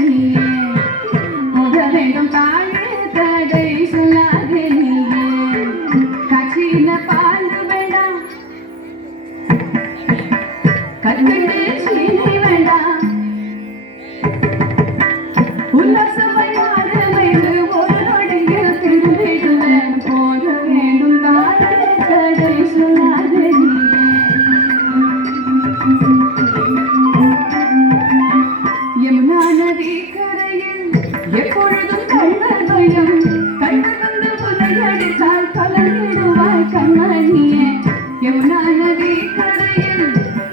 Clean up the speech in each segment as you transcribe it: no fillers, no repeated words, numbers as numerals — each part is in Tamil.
நீயே போக வேண்டும் தாயே தடை சொல்லாதே நீயே காட்சியின பால் வேண்டாம் கற்கண்டு சீனி வேண்டாம் உல்லாசமாய் வாழ வைத்து ஒரு நொடியில் திரும்பிடுவேன் போக வேண்டும் தாயே தடை சொல்லாதே நீயே யமுனா நதி கரையில் எப்பொழுதும் கள்வர் பயம் கள்வர் வந்து புதையடித்தால் கலங்கிடுவாய் கண்மணியே யமுனா நதி கரையில்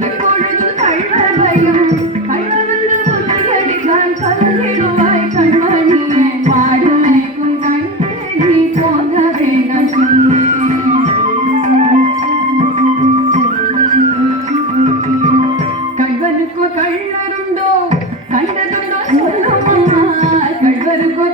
எப்பொழுதும் கள்வர் பயம் கள்வர் வந்து புதையடித்தால் கலங்கிடுவாய் கண்மணியே பாடுமைக்கும் கண்டே நீ போக வேண்டாம் கள்வனுக்கோ கள்ளருண்டோ கண்டதுண்டோ சொல்லுமா கள்வருக்கோ